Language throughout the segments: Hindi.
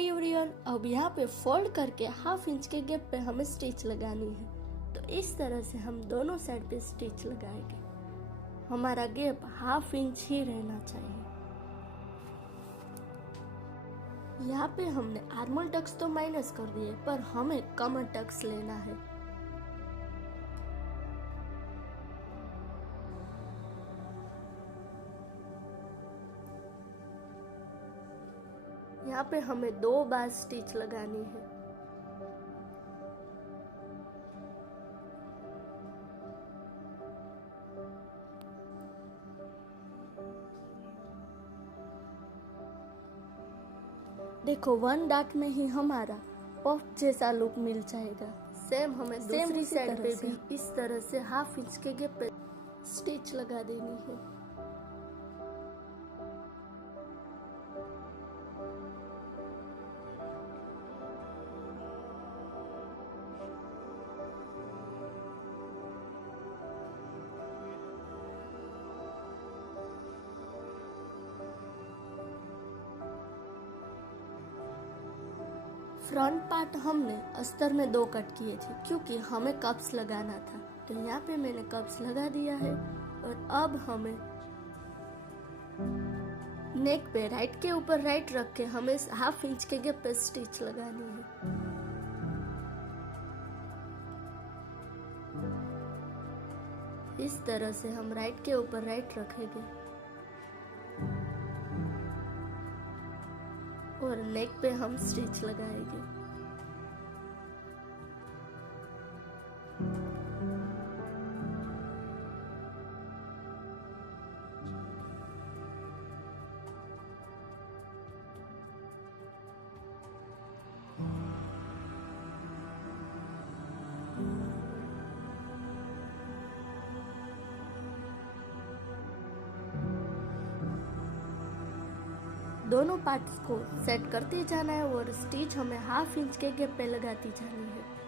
हाय एवरीवन, अब यहाँ पे फोल्ड करके हाफ इंच के गैप पे हमें स्टिच लगानी है। तो इस तरह से हम दोनों साइड पे स्टिच लगाएंगे। हमारा गैप हाफ इंच ही रहना चाहिए। यहाँ पे हमने आर्मल टक्स तो माइनस कर दिए, पर हमें कमर टक्स लेना है। यहाँ पे हमें 2 बार स्टिच लगानी है। देखो 1 डॉट में ही हमारा पफ जैसा लुक मिल जाएगा। सेम हमें दूसरी साइड पे भी इस तरह से हाफ इंच के गैप पे स्टिच लगा देनी है। फ्रंट पार्ट हमने अस्तर में 2 कट किए थे, क्योंकि हमें कप्स लगाना था। तो यहाँ पे मैंने कप्स लगा दिया है। और अब हमें नेक पे राइट के ऊपर राइट रख के हमें हाफ इंच के गैप पे स्टिच लगानी है। इस तरह से हम राइट के ऊपर राइट रखेंगे और नेक पे हम स्टिच लगाएंगे। दोनों पार्ट्स को सेट करते जाना है और स्टिच हमें हाफ इंच के गैप पे लगाती जानी है।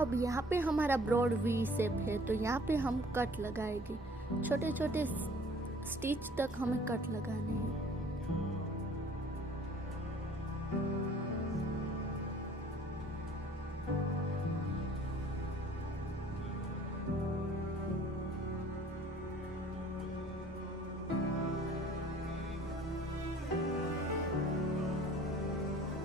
अब यहाँ पे हमारा ब्रॉड वी शेप है, तो यहाँ पे हम कट लगाएंगे। छोटे छोटे स्टिच तक हमें कट लगाने हैं।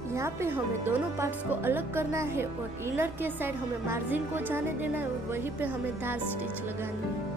यहाँ पे हमें दोनों पार्ट्स को अलग करना है और इनर के साइड हमें मार्जिन को जाने देना है और वहीं पे हमें धार स्टिच लगानी है।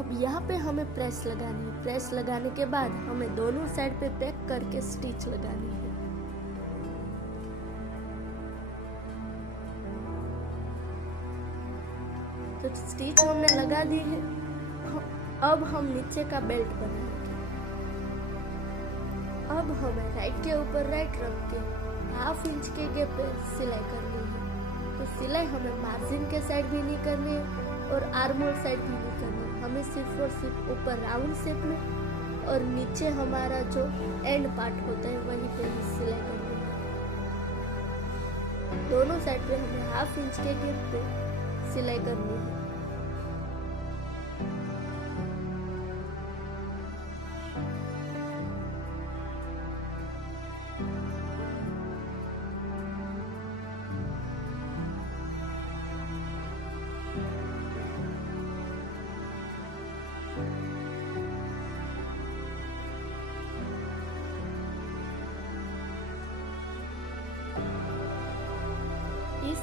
अब यहाँ पे हमें प्रेस लगानी है। प्रेस लगाने के बाद हमें दोनों साइड पे पैक करके स्टिच लगानी है। तो स्टिच हमने लगा दी है। अब हम नीचे का बेल्ट बनाएंगे। अब हमें राइट के ऊपर राइट रख के हाफ इंच के गैप पे सिलाई करनी है। तो सिलाई हमें मार्जिन के साइड भी नहीं करनी है और आर्मोल साइड भी नहीं करनी है। हमें सिर्फ और सिर्फ ऊपर राउंड शेप में और नीचे हमारा जो एंड पार्ट होता है वहीं पे ही सिलाई करनी है। दोनों साइड पे हमें हाफ इंच के गैप पे सिलाई करनी है।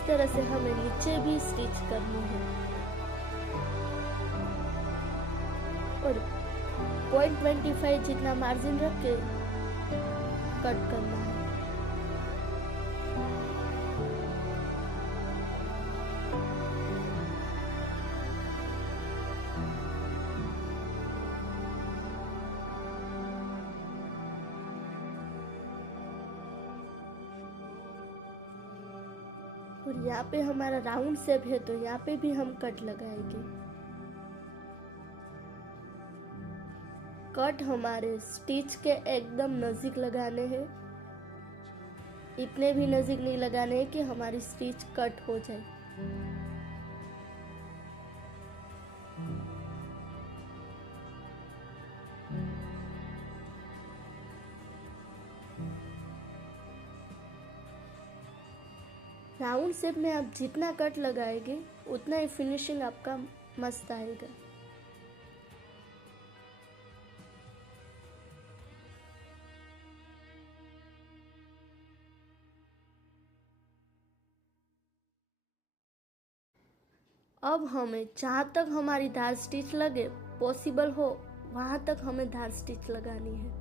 तरह से हमें नीचे भी स्टिच करनी है और 0.25 जितना मार्जिन रख के कट करना है। और यहाँ पे हमारा राउंड शेप है तो यहाँ पे भी हम कट लगाएंगे। कट हमारे स्टिच के एकदम नज़दीक लगाने हैं, इतने भी नज़दीक नहीं लगाने हैं कि हमारी स्टिच कट हो जाए। राउंड शेप में आप जितना कट लगाएंगे उतना ही फिनिशिंग आपका मस्त आएगा। अब हमें जहाँ तक हमारी धार स्टिच लगे पॉसिबल हो वहाँ तक हमें धार स्टिच लगानी है।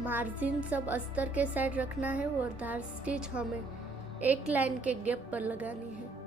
मार्जिन सब अस्तर के साइड रखना है और धार स्टिच हमें एक लाइन के गैप पर लगानी है।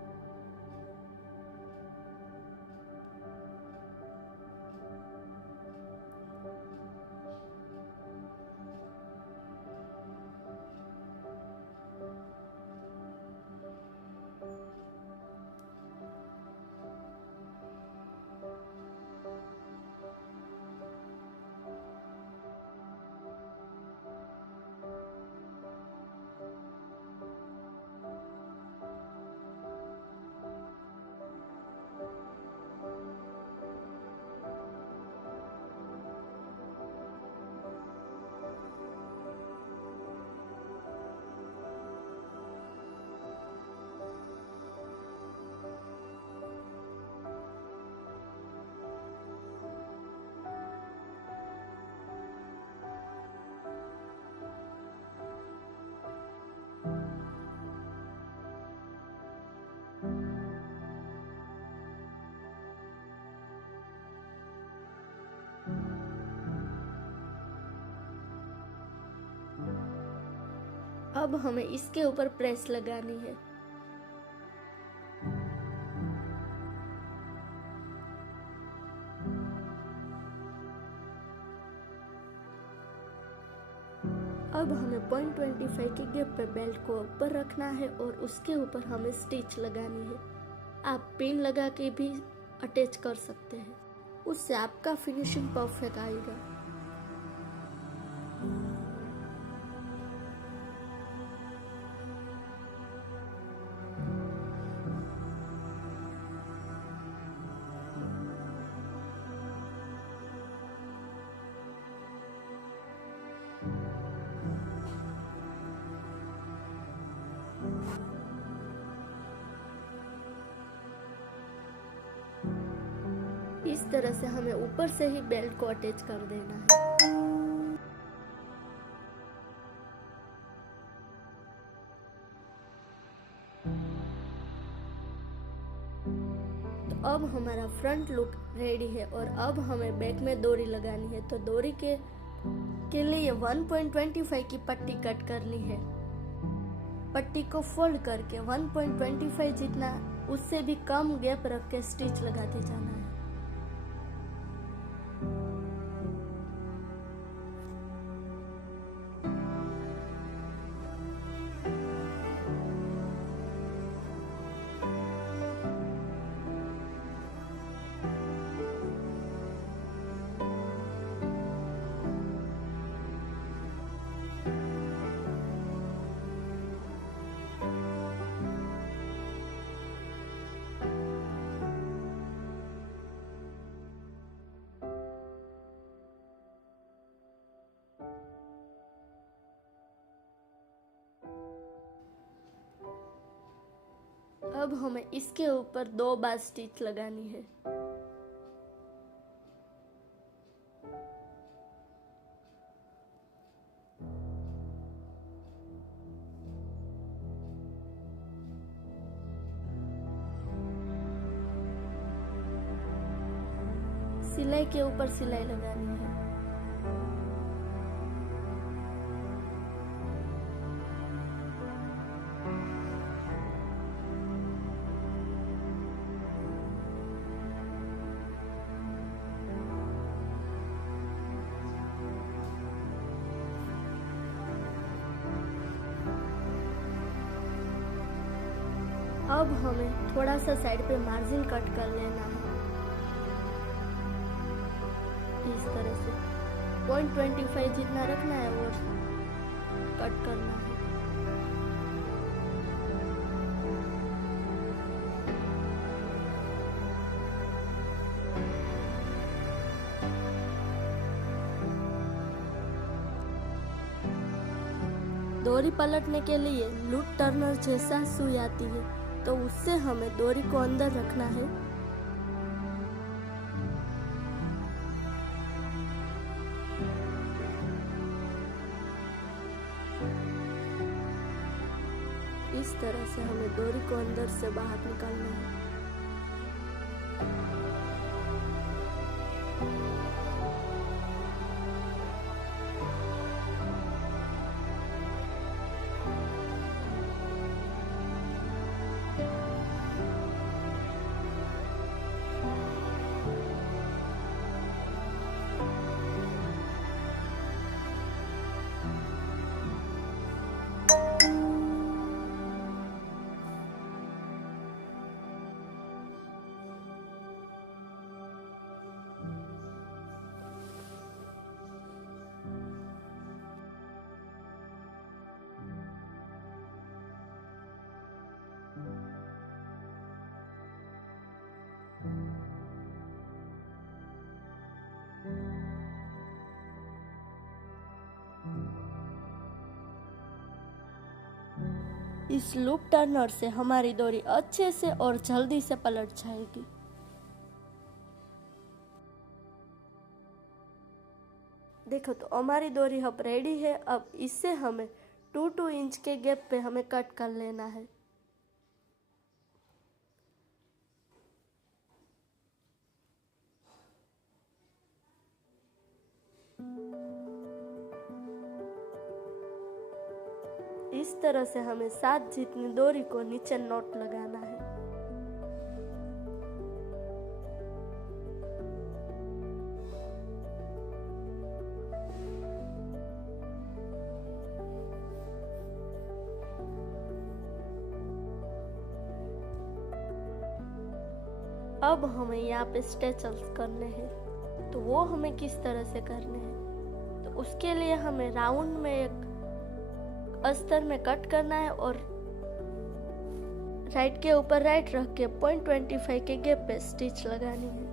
अब हमें इसके ऊपर प्रेस लगानी है। अब हमें 0.25 के गैप पे बेल्ट को ऊपर रखना है और उसके ऊपर हमें स्टिच लगानी है। आप पिन लगा के भी अटैच कर सकते हैं, उससे आपका फिनिशिंग परफेक्ट आएगा। इस तरह से हमें ऊपर से ही बेल्ट को अटैच कर देना है। तो अब हमारा फ्रंट लुक रेडी है और अब हमें बैक में डोरी लगानी है। तो डोरी के लिए 1.25 की पट्टी कट करनी है। पट्टी को फोल्ड करके 1.25 जितना उससे भी कम गैप रख के स्टिच लगाते जाना है। अब हमें इसके ऊपर 2 बार स्टिच लगानी है। सिलाई के ऊपर सिलाई लगानी है। अब हमें थोड़ा सा साइड पे मार्जिन कट कर लेना है। इस तरह से 0.25 जितना रखना है और कट करना है। डोरी पलटने के लिए लूप टर्नर जैसा सुई आती है, तो उससे हमें डोरी को अंदर रखना है। इस तरह से हमें डोरी को अंदर से बाहर निकालना है। इस लूप टर्नर से हमारी डोरी अच्छे से और जल्दी से पलट जाएगी। देखो तो हमारी डोरी अब रेडी है। अब इससे हमें 2 इंच के गैप पे हमें कट कर लेना है। इस तरह से हमें 7 जितनी डोरी को नीचे नॉट लगाना है। अब हमें यहाँ पे स्टेचल्स करने हैं, तो वो हमें किस तरह से करने हैं, तो उसके लिए हमें राउंड में एक अस्तर में कट करना है और राइट के ऊपर राइट रख के 0.25 के गैप पे स्टिच लगानी है।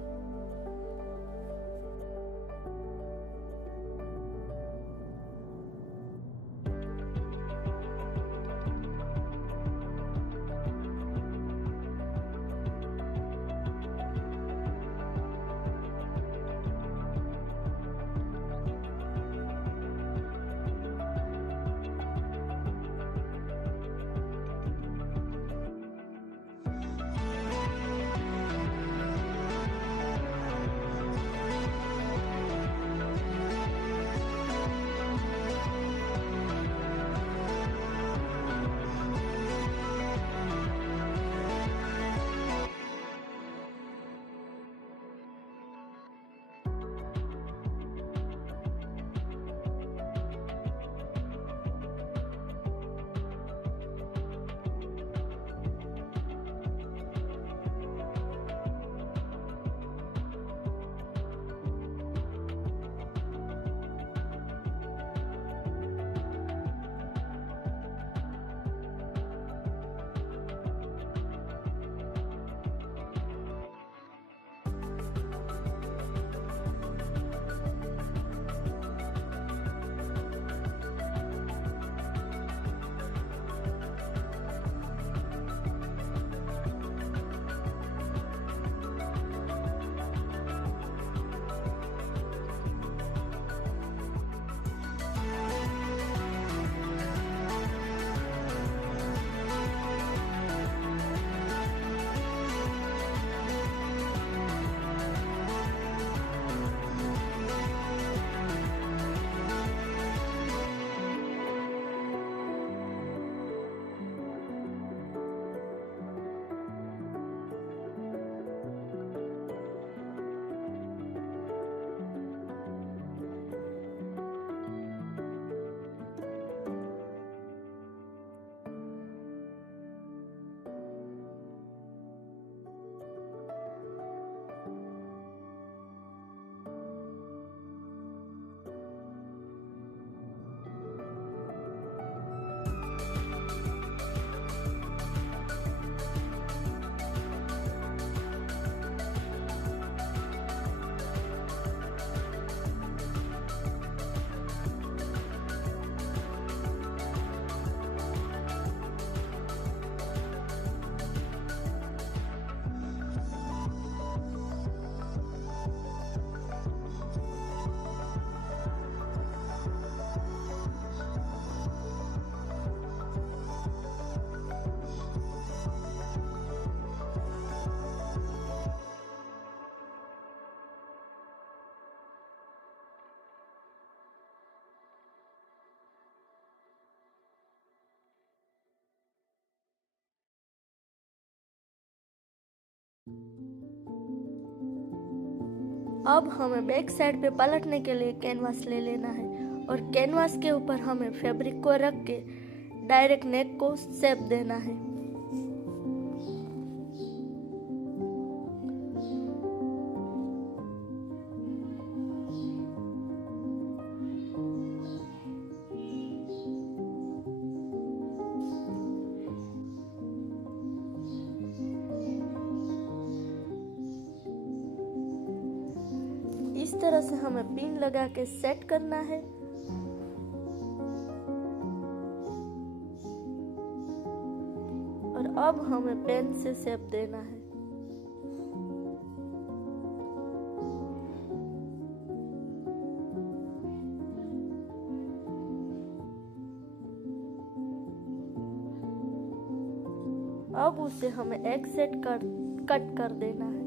अब हमें बैक साइड पे पलटने के लिए कैनवास ले लेना है और कैनवास के ऊपर हमें फैब्रिक को रख के डायरेक्ट नेक को शेप देना है। इस तरह से हमें पिन लगा के सेट करना है। और अब हमें पेन से शेप देना है। अब उसे हमें एक सेट कट कर देना है।